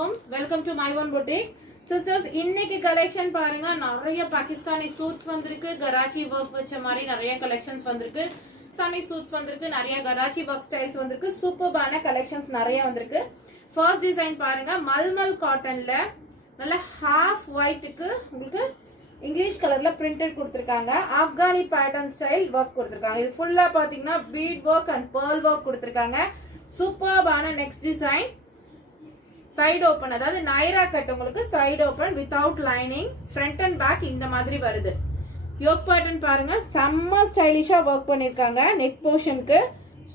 alaikum. Welcome to my one boutique. Sisters, இன்னைக்கு collection பாருங்க நிறைய பாகிஸ்தானி suits வந்திருக்கு. கராச்சி work வச்ச மாதிரி நிறைய collections வந்திருக்கு. பாகிஸ்தானி suits வந்திருக்கு. நிறைய கராச்சி work styles வந்திருக்கு. சூப்பர்பான collections நிறைய வந்திருக்கு. First design பாருங்க மல்மல் காட்டன்ல நல்ல half whiteக்கு உங்களுக்கு இங்கிலீஷ் கலர்ல printed கொடுத்திருக்காங்க. ஆப்கானி பேட்டர்ன் ஸ்டைல் work கொடுத்திருக்காங்க. இது ஃபுல்லா பாத்தீங்கன்னா bead work and pearl work கொடுத்திருக்காங்க. சூப்பர்பான நெக்ஸ்ட் டிசைன் சைடு ஓபன், அதாவது நைரா கட் உங்களுக்கு side open without lining, front and back இந்த மாதிரி வருது. யோக் பேட்டர்ன் பாருங்க செம்ம ஸ்டைலிஷா ஒர்க் பண்ணிருக்காங்க. நெக் போர்ஷனுக்கு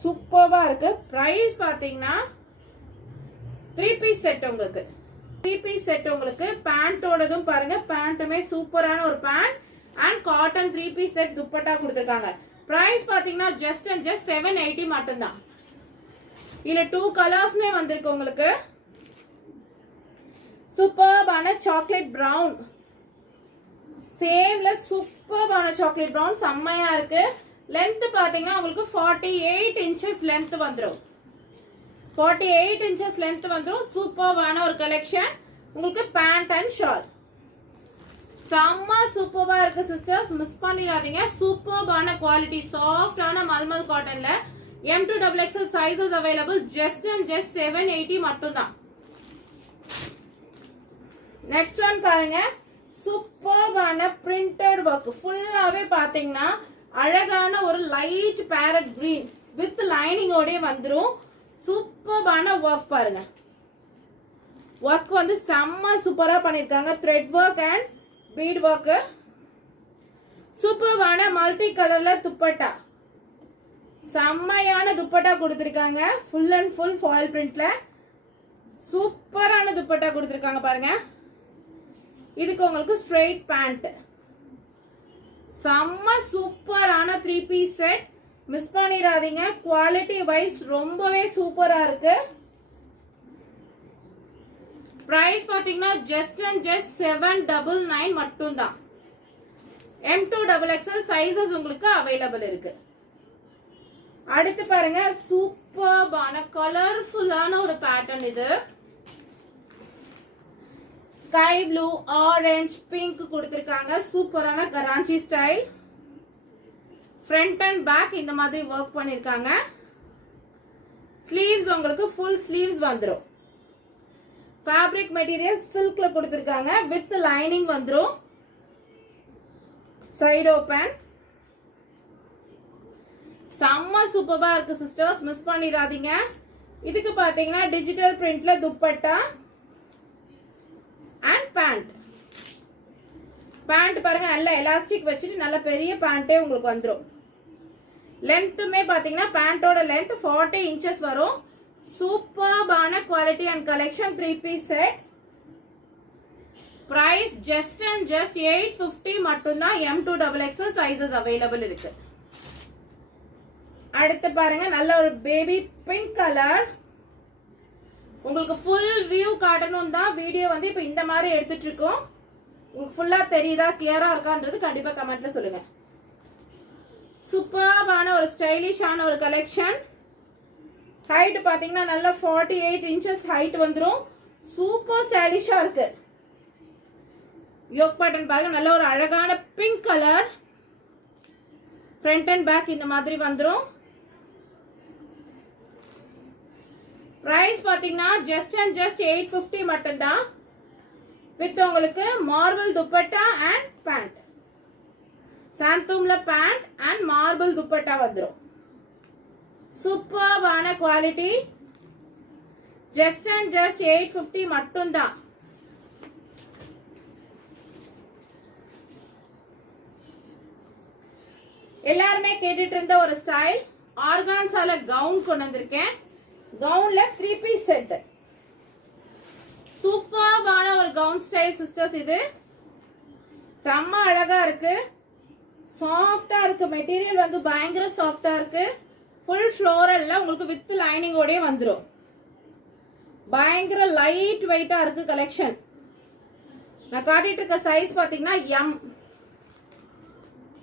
சூப்பர்வா இருக்கு. பிரைஸ் பாத்தீங்கன்னா 3 பீஸ் செட் உங்களுக்கு 3 பீஸ் செட் உங்களுக்கு பேண்டோடதும் பாருங்க, பேண்ட்டுமே சூப்பரான ஒரு pant and cotton 3 piece set dupatta கொடுத்திருக்காங்க. பிரைஸ் பாத்தீங்கன்னா ஜஸ்ட் அண்ட் ஜஸ்ட் 780 மட்டும்தான். இதுல 2 கலர்ஸ்மே வந்திருக்கு உங்களுக்கு. சூப்பர்பான சாக்லேட் பிரவுன், சேம்ல சூப்பர்பான சாக்லேட் பிரவுன் செம்மையா இருக்கு. லென்த் பாத்தீங்கன்னா உங்களுக்கு 48 inches லென்த் வந்துரும். 48 inches லென்த் வந்துரும். சூப்பர்பான ஒரு கலெக்ஷன் உங்களுக்கு பேண்ட் அண்ட் ஷால் செம்ம சூப்பர்பா இருக்கு சிஸ்டர்ஸ், மிஸ் பண்ணிடாதீங்க. சூப்பர்பான குவாலிட்டி சாஃப்டான mulmul காட்டன்ல M2XXL sizes available. just and just 780 மட்டும்தான். நெக்ஸ்ட் ஒன் பாருங்க சூப்பர்பான பிரிண்டட் ஒர்க், ஃபுல்லாவே பாத்தீங்கன்னா அழகான ஒரு லைட் பேரட் கிரீன் வித் லைனிங்கோட வந்துரும். சூப்பர்பான ஒர்க் பாருங்க, ஒர்க் வந்து செம்ம சூப்பரா பண்ணிருக்காங்க. Thread work and bead work. சூப்பர்பான மல்டி கலர்ல துப்பட்டா, செம்மையான துப்பட்டா கொடுத்திருக்காங்க. ஃபுல் அண்ட் ஃபுல் ஃபாயில் பிரிண்ட்ல சூப்பரான துப்பட்டா கொடுத்திருக்காங்க பாருங்க. இதுக்கு உங்களுக்கு ஸ்ட்ரெயிட் பேண்ட், செம்ம சூப்பரான 3 பீஸ் செட், மிஸ் பண்ணிடாதீங்க. குவாலிட்டி வைஸ் ரொம்பவே சூப்பரா இருக்கு. பிரைஸ் பாத்தீங்கன்னா ஜஸ்ட் அண்ட் ஜஸ்ட் 799 மட்டும்தான். M2XXL சைசஸ் உங்களுக்கு அவைலபிள் இருக்கு. அடுத்து பாருங்க சூப்பர்பான கலர்ஃபுல்லான ஒரு பேட்டர்ன். இது ஸ்கை ப்ளூ, ஆரஞ்சு, பிங்க் கொடுத்திருக்காங்க. சூப்பரான Karachi style. Front and back இந்த மாதிரி ஒர்க் பண்ணிருக்காங்க. ஸ்லீவ்ஸ் உங்களுக்கு ஃபுல் ஸ்லீவ்ஸ் வந்துரும். ஃபேப்ரிக் மெட்டீரியல் சில்க்ல கொடுத்திருக்காங்க வித் லைனிங் வந்துரும். சைடு ஓபன் செம்ம சூப்பரா இருக்கு சிஸ்டர்ஸ், மிஸ் பண்ணிடாதீங்க. இதுக்கு பாத்தீங்கன்னா டிஜிட்டல் பிரிண்ட்ல துப்பட்டா அண்ட் பேண்ட். பேண்ட் பாருங்க நல்ல எலாஸ்டிக் வச்சுட்டு நல்ல பெரிய பேண்டே உங்களுக்கு வந்துரும். லென்த்துமே பாத்தீங்கன்னா பேண்டோட லென்த் 40 inches வரும். சூப்பர்பான quality and collection 3 piece set. Price just and just 850 மட்டும்தான். M2XXL சைசஸ் அவைலபிள் இருக்கு. அடுத்து பாருங்க நல்ல ஒரு பேபி பிங்க் கலர். உங்களுக்கு ஃபுல் வியூ காட்டணும் தான் வீடியோ வந்து இப்ப இந்த மாதிரி எடுத்துட்டு இருக்கோம். உங்களுக்கு ஃபுல்லா தெரியுதா, கிளியரா இருக்கான்றது கண்டிப்பா கமெண்ட்ல சொல்லுங்க. சூப்பர்பான ஒரு ஸ்டைலிஷான ஒரு கலெக்ஷன். ஹைட் பாத்தீங்கன்னா நல்ல 48 inches ஹைட் வந்துரும். சூப்பர் ஸ்டைலிஷா இருக்கு. யோக் பேட்டர்ன் பாருங்க நல்ல ஒரு அழகான pink colour. Front and back இந்த மாதிரி வந்துரும். பிரைஸ் பாத்தீங்கன்னா ஜஸ்ட் அண்ட் ஜஸ்ட் 850 மட்டும்தான். வித் உங்களுக்கு மார்பிள் துப்பட்டா அண்ட் பேண்ட், சாந்தூம்ல பேண்ட் அண்ட் மார்பிள் துப்பட்டா வந்துரும். சூப்பர்பான குவாலிட்டி. ஜஸ்ட் அண்ட் ஜஸ்ட் 850 மட்டும்தான். எல்லாருமே கேட்டுட்டு இருந்த ஒரு ஸ்டைல் ஆர்கான்சால கவுன் கொண்டு வந்திருக்கேன். கவுன்ல 3 பீஸ் செட், சூப்பர்பான ஒரு கவுன் ஸ்டைல் சிஸ்டர்ஸ். இது செம்ம அழகா இருக்கு, சாஃப்டா இருக்கு. மெட்டீரியல் வந்து பயங்கர சாஃப்டா இருக்கு. ஃபுல் ஃப்ளோரல்ல உங்களுக்கு வித் லைனிங்கோடயே வந்துரும். பயங்கர லைட் வெயிட்டா இருக்கு கலெக்ஷன். நான் காட்டிட்டு இருக்க சைஸ் பாத்தீங்கன்னா M.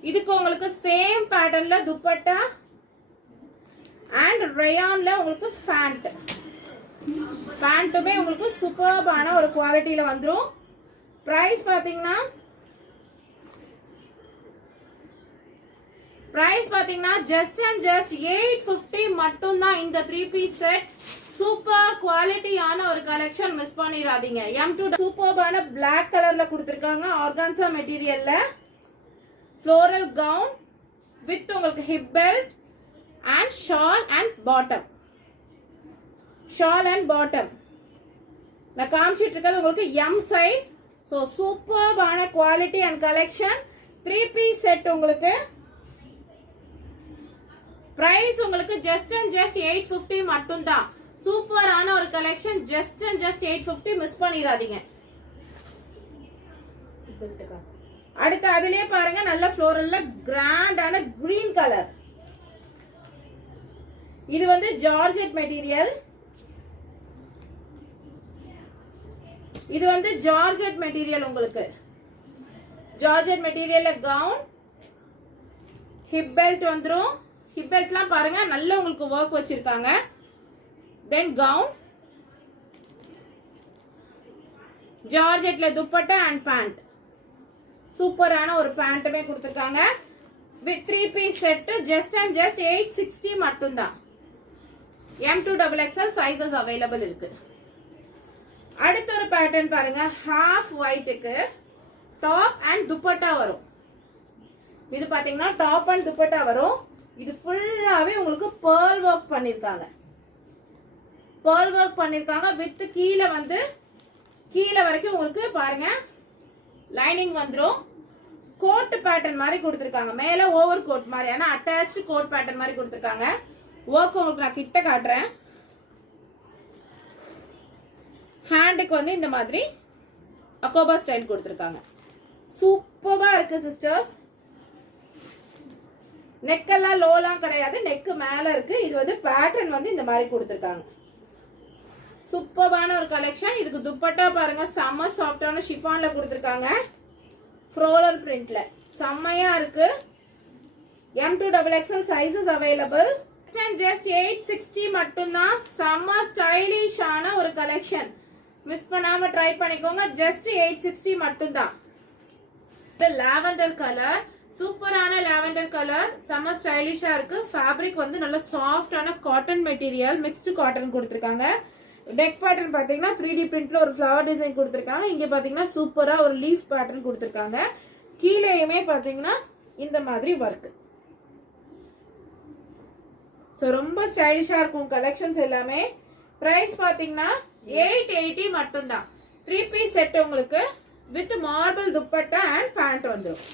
இதுக்கு உங்களுக்கு சேம் பேட்டர்ன்ல துப்பட்டா அண்ட் ரயான்ல உங்களுக்கு பேண்ட். பேண்ட்டுமே உங்களுக்கு சூப்பர்பான ஒரு குவாலிட்டியில வந்துரும். பிரைஸ் பாத்தீங்கன்னா ஜஸ்ட் அண்ட் ஜஸ்ட் 850 மட்டும் தான் இந்த 3 பீஸ் செட். சூப்பர் குவாலிட்டியான ஒரு கலெக்ஷன், மிஸ் பண்ணிடாதீங்க. M2 சூப்பர்பான Black கலர்ல கொடுத்திருக்காங்க. ஆர்கான்சா மெட்டீரியல்ல ஃப்ளோரல் கவுன் வித் உங்களுக்கு hip belt and shawl and bottom. நான் காமிச்சிட்டு இருக்கிறது உங்களுக்கு M சைஸ். ஸோ சூப்பர்பான quality and collection. 3 piece set உங்களுக்கு பிரைஸ் உங்களுக்கு ஜஸ்ட் அண்ட் ஜஸ்ட் 850 மட்டும் தான். சூப்பரான ஒரு collection, just and just 850, miss பண்ணிடாதீங்க. அடுத்து அதுலயே பாருங்க, நல்ல ஃப்ளோரல்ல கிராண்டான கிரீன் கலர். இது வந்து ஜார்ஜெட் மெட்டீரியல். உங்களுக்கு ஜார்ஜெட் மெட்டீரியல்ல கவுன், ஹிப் பெல்ட் வந்துரும். ஹிப் பெல்ட்லாம் பாருங்க நல்ல உங்களுக்கு ஒர்க் வச்சிருக்காங்க. தென் கவுன், ஜார்ஜெட்ல துப்பட்டா அண்ட் பேண்ட். சூப்பரான ஒரு பேண்ட்டுமே கொடுத்திருக்காங்க. With 3 piece set just and just 860 மட்டும் தான். M2 XXL சைஸஸ் அவைலபிள் இருக்கு. அடுத்த ஒரு பேட்டர்ன் பாருங்க, ஹாஃப் ஒயிட்டுக்கு டாப் அண்ட் துப்பட்டா வரும். இது பாத்தீங்கன்னா டாப் அண்ட் துப்பட்டா வரும். இது ஃபுல்லாவே உங்களுக்கு pearl work பண்ணிருக்காங்க. வித் கீழே வரைக்கும் உங்களுக்கு பாருங்க லைனிங் வந்துரும். கோட் பேட்டர்ன் மாதிரி கொடுத்திருக்காங்க. மேல ஓவர் கோட் மாதிரி, ஆனா அட்டாச்ட் கோட் பேட்டர்ன் மாதிரி கொடுத்திருக்காங்க. ஒர்க் உங்களுக்கு நான் கிட்ட காட்டுறேன். ஹேண்டுக்கு வந்து இந்த மாதிரி அக்கோபா ஸ்டைல் கொடுத்திருக்காங்க. சூப்பரா இருக்கு சிஸ்டர்ஸ். நெக்கெல்லாம் லோலாம் கிடையாது, நெக்கு மேல இருக்கு. இது வந்து பேட்டர்ன் வந்து இந்த மாதிரி கொடுத்திருக்காங்க. சூப்பரான ஒரு கலெக்ஷன். இதுக்கு துப்பட்டா பாருங்க, செம்ம சாஃப்டான ஷிஃபான்ல கொடுத்திருக்காங்க. ஃப்ளோரல் பிரிண்ட்ல செம்மையா இருக்கு. M2 XXL sizes available. Just 860 மட்டும்தான். செம்ம ஸ்டைலிஷான ஒரு கலெக்ஷன், மிஸ் பண்ணாம ட்ரை பண்ணிக்கோங்க. ஜஸ்ட் 860 மட்டும்தான். லாவெண்டர் கலர், சூப்பரான லாவெண்டர் கலர், செம்ம ஸ்டைலிஷா இருக்கு. ஃபேப்ரிக் வந்து நல்ல சாஃப்டான காட்டன் மெட்டீரியல், மிக்ஸ்டு காட்டன் கொடுத்திருக்காங்க. நெக் பேட்டர்ன் பாத்தீங்கன்னா 3D பிரிண்ட்ல ஒரு ஃப்ளவர் டிசைன் கொடுத்திருக்காங்க. இங்க பாத்தீங்கன்னா சூப்பரா ஒரு லீஃப் பேட்டர்ன் கொடுத்திருக்காங்க. கீழேயுமே பாத்தீங்கன்னா இந்த மாதிரி ஒர்க். சோ ரொம்ப ஸ்டைலிஷா இருக்கும் கலெக்ஷன்ஸ் எல்லாமே. பிரைஸ் பாத்தீங்கன்னா 880 மட்டும் தான். 3 பீஸ் செட் உங்களுக்கு with marble dupatta and pant வந்துரும்.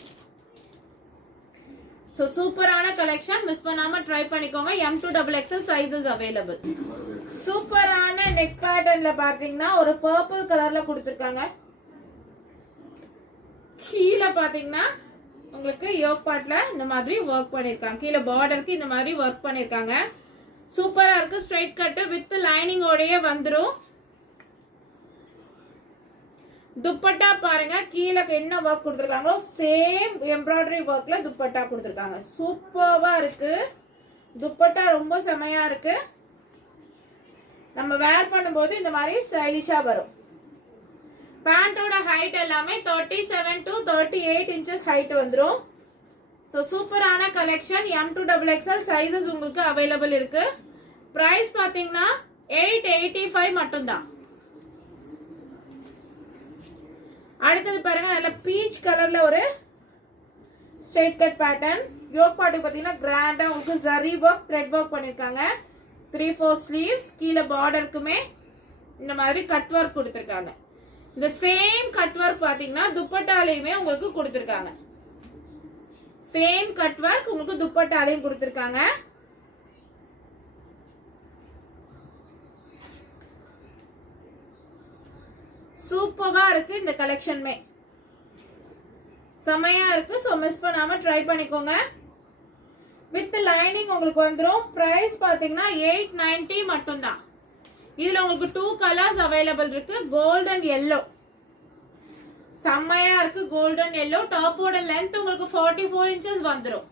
சோ சூப்பரான கலெக்ஷன், மிஸ் பண்ணாம ட்ரை பண்ணிக்கோங்க. M2 XXL sizes available. சூப்பரான நெக் பேட்டர்ன்ல பாத்தீங்கன்னா ஒரு பர்பிள் கலர்ல கொடுத்திருக்காங்க. கீழே பாத்தீங்கன்னா உங்களுக்கு யோக் பார்ட்ல இந்த மாதிரி ஒர்க் பண்ணிருக்காங்க. கீழே பார்டருக்கு இந்த மாதிரி ஒர்க் பண்ணிருக்காங்க. சூப்பரா இருக்கு. ஸ்ட்ரைட் கட் வித் லைனிங் ஓடயே வந்துரும். துப்பட்டா பாருங்க, கீழே என்ன ஒர்க் கொடுத்திருக்காங்களோ சேம் எம்ப்ராய்டரி ஒர்க்ல துப்பட்டா கொடுத்திருக்காங்க. சூப்பரா இருக்கு. துப்பட்டா ரொம்ப செமையா இருக்கு. நம்ம வேர் பண்ணும்போது இந்த மாதிரி ஸ்டைலிஷா வரும். பேண்டோட ஹைட் எல்லாமே 37 to 38 inches ஹைட் வந்துரும். சோ சூப்பரான கலெக்ஷன். M2 XXL சைஸஸ் உங்களுக்கு அவைலபிள் இருக்கு. பிரைஸ் பாத்தீங்கன்னா 885 மட்டும் தான். அடுத்தது பாருங்க, நல்ல பீச் கலர்ல ஒரு straight cut pattern. Yoke part பாத்தீங்கன்னா கிராண்டா உங்களுக்கு ஜரி ஒர்க், த்ரெட் ஒர்க் பண்ணிருக்காங்க. 3/4 ஸ்லீவ்ஸ். கீழே பார்டருக்குமே இந்த மாதிரி கட் ஒர்க் கொடுத்திருக்காங்க. இந்த சேம் கட் ஒர்க் பாத்தீங்கன்னா துப்பட்டாலையுமே உங்களுக்கு கொடுத்திருக்காங்க. சேம் கட் ஒர்க் உங்களுக்கு துப்பட்டாலையும் கொடுத்திருக்காங்க. சூப்பரா இருக்கு. இந்த கலெக்ஷன்மே செமையா இருக்கு. சோ மிஸ் பண்ணாம ட்ரை பண்ணிக்கோங்க. வித் லைனிங் உங்களுக்கு வந்துரும். பிரைஸ் பாத்தீங்கன்னா 890 மட்டும் தான். இதுல உங்களுக்கு 2 கலர்ஸ் அவைலபிள் இருக்கு. Gold and yellow. செம்மையா இருக்கு. Gold and yellow. டாப்போட லென்த் உங்களுக்கு 44 inches வந்துரும்.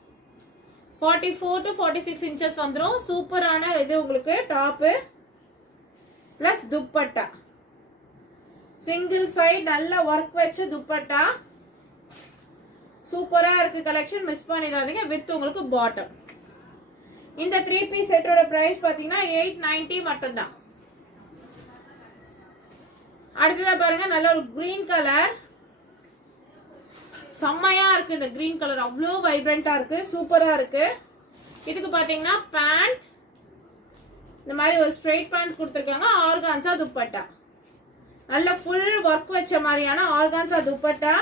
44 to 46 inches வந்துரும். சூப்பரான இது உங்களுக்கு top. Plus dupatta. Single side நல்ல ஒர்க் வச்ச துப்பட்டா. சூப்பரா இருக்கு கலெக்ஷன், மிஸ் பண்ணிடாதீங்க. வித் உங்களுக்கு பாட்டம். இந்த 3 பீஸ் செட்டோட பிரைஸ் பாத்தீங்கன்னா 890 மட்டும்தான். அடுத்ததா பாருங்க, நல்ல ஒரு கிரீன் கலர். செம்மையா இருக்கு இந்த கிரீன் கலர், அவ்வளோ வைப்ரண்டா இருக்கு, சூப்பரா இருக்கு. இதுக்கு பாத்தீங்கன்னா பேண்ட் இந்த மாதிரி ஒரு ஸ்ட்ரெயிட் பேண்ட் கொடுத்துருக்காங்க. ஆர்கான்சா துப்பட்டா, நல்ல ஃபுல் ஒர்க் வச்ச மாதிரியான ஆர்கான்சா துப்பட்டா.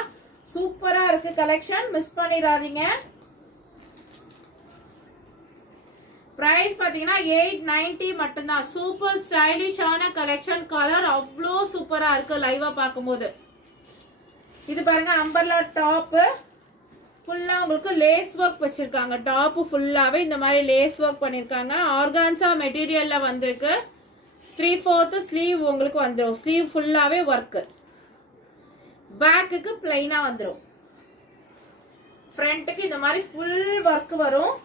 சூப்பரா இருக்கு கலெக்ஷன், மிஸ் பண்ணிடாதீங்க. பிரைஸ் பாத்தீங்கன்னா 890 மட்டும்தான். சூப்பர் ஸ்டைலிஷான கலெக்ஷன், கலர் அவ்வளோ சூப்பரா இருக்கு லைவா பார்க்கும்போது. இது பாருங்க அம்பர்லா டாப், ஃபுல்லா உங்களுக்கு லேஸ் ஒர்க் வச்சிருக்காங்க. டாப் ஃபுல்லாவே இந்த மாதிரி லேஸ் ஒர்க் பண்ணிருக்காங்க. ஆர்கான்சா மெட்டீரியல்ல வந்திருக்கு. 3/4 ஸ்லீவ் உங்களுக்கு வந்துடும். ஸ்லீவ் ஃபுல்லாவே ஒர்க். பேக்குக்கு பிளைனா வந்துடும். ஃப்ரண்ட்டுக்கு இந்த மாதிரி ஃபுல் ஒர்க் வரும்.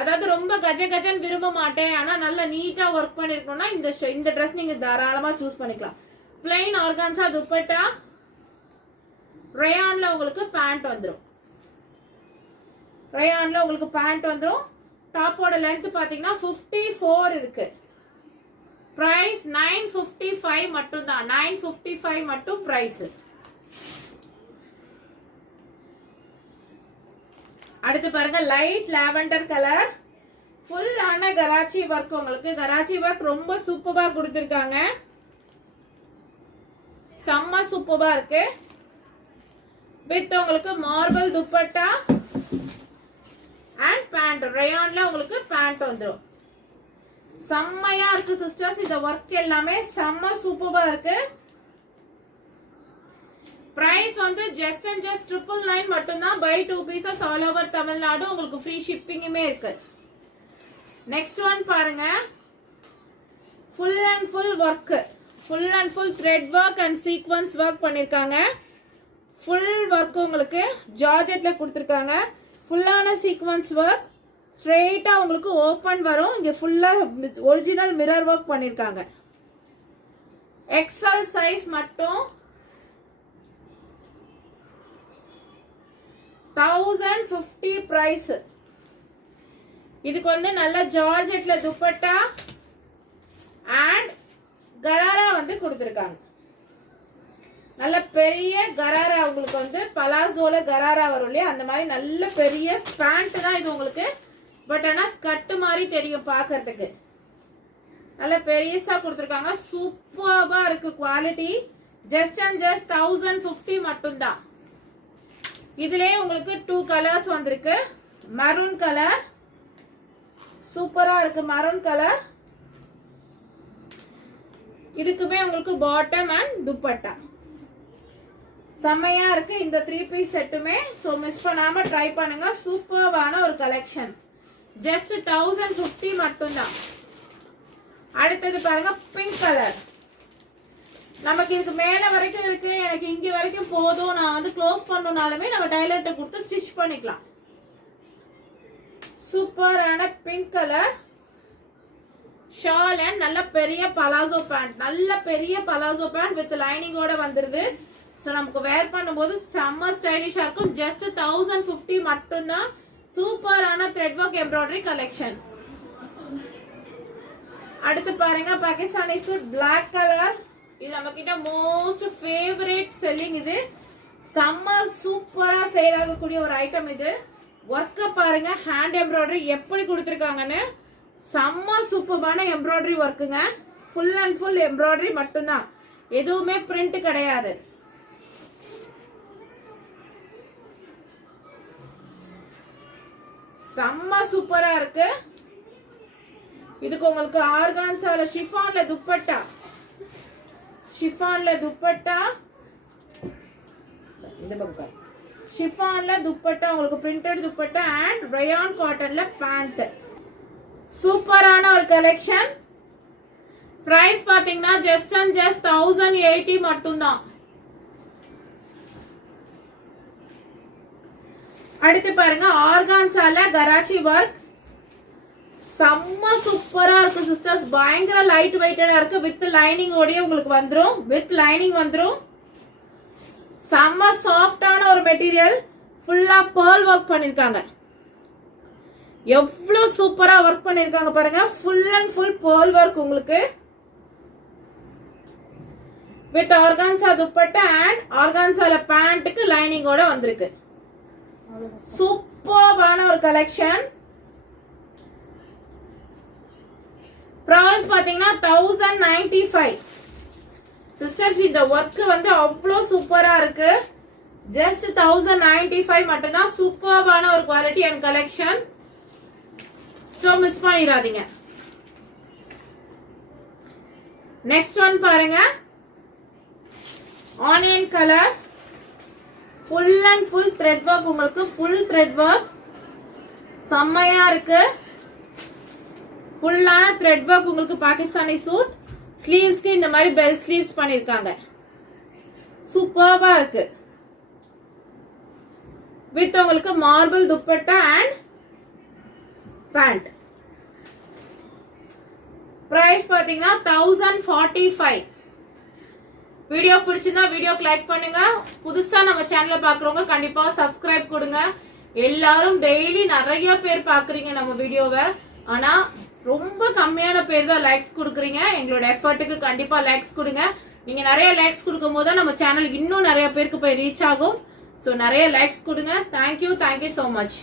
அதாவது ரொம்ப கஜ கஜன் விரும்ப மாட்டேன், ஆனா நல்லா நீட்டா ஒர்க் பண்ணிருக்கணும்னா இந்த ட்ரெஸ் நீங்க தாராளமா சூஸ் பண்ணிக்கலாம். பிளைன் ஆர்கான்சா துப்பட்டா, ரயான்ல உங்களுக்கு பேண்ட் வந்துடும். ரயான்ல உங்களுக்கு பேண்ட் வந்துடும். டாப்போட லென்த் பாத்தீங்கன்னா 54 இருக்கு. பிரைஸ் 955 மட்டும் தான். 955 மட்டும் பிரைஸ். அடுத்து பாருங்க லைட் லாவெண்டர் கலர், ஃபுல் ஆன கராச்சி ஒர்க். உங்களுக்கு கராச்சி ஒர்க் ரொம்ப சூப்பரா கொடுத்திருக்காங்க. செம்ம சூப்பரா இருக்கு. வித் உங்களுக்கு மார்பிள் துப்பட்டா அண்ட் பேண்ட். ரயான்ல உங்களுக்கு பேண்ட் வந்துடும். செம்மையா இருக்கு சிஸ்டர்ஸ். இந்த ஒர்க் எல்லாமே செம்ம சூப்பரா இருக்கு. பிரைஸ் வந்து ஜஸ்ட் அண்ட் ஜஸ்ட் 999 மட்டும்தான். By 2 pieces all over Tamil Nadu. உங்களுக்கு ஃப்ரீ ஷிப்பிங்குமே இருக்கு. நெக்ஸ்ட் ஒன் பாருங்க, full and full work, full and full thread work and sequins work பண்ணிருக்காங்க. ஃபுல் ஒர்க் உங்களுக்கு ஜார்ஜெட்ல கொடுத்துருக்காங்க. ஃபுல்லான சீக்வன்ஸ் ஒர்க், ஸ்ட்ரெயிட்டா உங்களுக்கு ஓபன் வரும். இங்க ஃபுல்லா ஒரிஜினல் மிரர் ஒர்க் பண்ணிருக்காங்க. எக்ஸல் சைஸ் மட்டும் 1050 பிரைஸ். இதுக்கு வந்து நல்ல ஜார்ஜெட்ல துப்பட்டா அண்ட் கராரா வந்து கொடுத்துருக்காங்க. நல்ல பெரிய கராரா உங்களுக்கு வந்து பலாசோல கராரா வரும் இல்லையா, அந்த மாதிரி நல்ல பெரிய பேண்ட் தான் இது உங்களுக்கு. பட் ஆனா ஸ்கர்ட் மாதிரி தெரியும் பாக்கிறதுக்கு. நல்ல பெரியசா கொடுத்துருக்காங்க. சூப்பர்பா இருக்கு குவாலிட்டி. ஜஸ்ட் அண்ட் ஜஸ்ட் 1050 மட்டும்தான். இதுலயே உங்களுக்கு 2 கலர்ஸ் வந்திருக்கு. மரூன் கலர் சூப்பரா இருக்கு, மரூன் கலர். இதுக்குமே உங்களுக்கு பாட்டம் அண்ட் துப்பட்டா செம்மையா இருக்கு. இந்த 3 பீஸ் செட்டுமே சோ மிஸ் பண்ணாம ட்ரை பண்ணுங்க. சூப்பர்வான ஒரு கலெக்ஷன். ஜஸ்ட் 1050 மட்டும்தான். அடுத்தது பாருங்க பிங்க் கலர். நமக்கு இதுக்கு மேல வரைக்கும் இருக்கு, எனக்கு இங்க வரைக்கும் போதும், நான் வந்து க்ளோஸ் பண்ணனாலுமே நம்ம டைலர்ட்ட கொடுத்து ஸ்டிச் பண்ணிக்கலாம். சூப்பரான பிங்க் கலர் ஷால் அண்ட் நல்ல பெரிய பலாசோ பேண்ட். நல்ல பெரிய பலாசோ பேண்ட் வித் லைனிங்கோட வந்துருது. சோ நமக்கு வேர் பண்ணும்போது செம்ம ஸ்டைலிஷா இருக்கும். ஜஸ்ட் 1050 மட்டும்தான். சூப்பரான த்ரெட் ஒர்க் எம்ப்ராய்டரி கலெக்ஷன். அடுத்து பாருங்க பாகிஸ்தானி சூட் பிளாக் கலர். இது நம்ம கிட்ட மோஸ்ட் ஃபேவரட் செல்லிங். இது செம்ம சூப்பரா சேல் ஆகக்கூடிய ஒரு ஐட்டம். இது ஒர்க்க பாருங்க, ஹேண்ட் எம்ப்ராய்டரி எப்படி கொடுத்துருக்காங்கன்னு. செம்ம சூப்பரான எம்ப்ராய்டரி ஒர்க்குங்க. ஃபுல் அண்ட் ஃபுல் எம்ப்ராய்டரி மட்டும்தான், எதுவுமே பிரிண்ட் கிடையாது. செம்ம சூப்பரா இருக்கு. இதுக்கு உங்களுக்கு ஆர்கான்சால ஷிஃபான்ல துப்பட்டா, ஷிஃபான்ல துப்பட்டா, இந்த பக்கம் ஷிஃபான்ல துப்பட்டா உங்களுக்கு பிரிண்டட் துப்பட்டா அண்ட் ரயான் காட்டன்ல பேண்ட். சூப்பரான ஒரு கலெக்ஷன். பிரைஸ் பாத்தீங்கன்னா ஜஸ்ட் அண்ட் ஜஸ்ட் 1080 மட்டும்தான். அடுத்து பாருங்க ஆர்கான்சால கராச்சி ஒர்க். செம்ம சூப்பரா இருக்கு சிஸ்டர்ஸ். பயங்கர லைட் வெயிட்டடா இருக்கு. வித் லைனிங் ஓடியே உங்களுக்கு வந்துரும். வித் லைனிங் வந்துரும். செம்ம சாஃப்டான ஒரு மெட்டீரியல். ஃபுல்லா pearl ஒர்க் பண்ணிருக்காங்க. எவ்வளவு சூப்பரா ஒர்க் பண்ணிருக்காங்க பாருங்க. Full and full pearl work உங்களுக்கு. வித் ஆர்கான்சா துப்பட்டா அண்ட் ஆர்கான்சால பேண்ட்டுக்கு லைனிங்கோட வந்திருக்கு. சூப்பரான ஒரு கலெக்ஷன். பிரைஸ் பாத்தீங்கன்னா 1095. சிஸ்டர்ஸ் இந்த ஒர்க் வந்து அவ்வளோ சூப்பரா இருக்கு. ஜஸ்ட் 1095 மட்டும் தான். சூப்பரான ஒரு quality and collection. So miss பண்ணிடாதீங்க. நெக்ஸ்ட் ஒன் பாருங்க. Onion colour. Full and full thread work உங்களுக்கு. ஃபுல் த்ரெட் ஒர்க் செம்மையா இருக்கு. ஃபுல்லான த்ரெட் ஒர்க் உங்களுக்கு. பாகிஸ்தானி சூட். ஸ்லீவ்ஸ்க்கு இந்த மாதிரி பெல் ஸ்லீவ்ஸ் பண்ணிருக்காங்க. சூப்பர்பா இருக்கு. வித் உங்களுக்கு marble dupatta and pant. Price பாத்தீங்கன்னா 1045. வீடியோ பிடிச்சிருந்தா வீடியோக்கு லைக் பண்ணுங்க. புதுசா நம்ம சேனலை பாக்குறவங்க கண்டிப்பா சப்ஸ்கிரைப் கொடுங்க. எல்லாரும் டெய்லி நிறைய பேர் பாக்குறீங்க நம்ம வீடியோவை. ஆனா ரொம்ப கம்மியான பேர் தான் லைக்ஸ் கொடுக்குறீங்க. எங்களோட எஃபர்ட்டுக்கு கண்டிப்பா லைக்ஸ் கொடுங்க. நீங்க நிறைய லைக்ஸ் கொடுக்கும் போது நம்ம சேனல் இன்னும் நிறைய பேருக்கு போய் ரீச் ஆகும். சோ நிறைய லைக்ஸ் கொடுங்க. Thank you so much.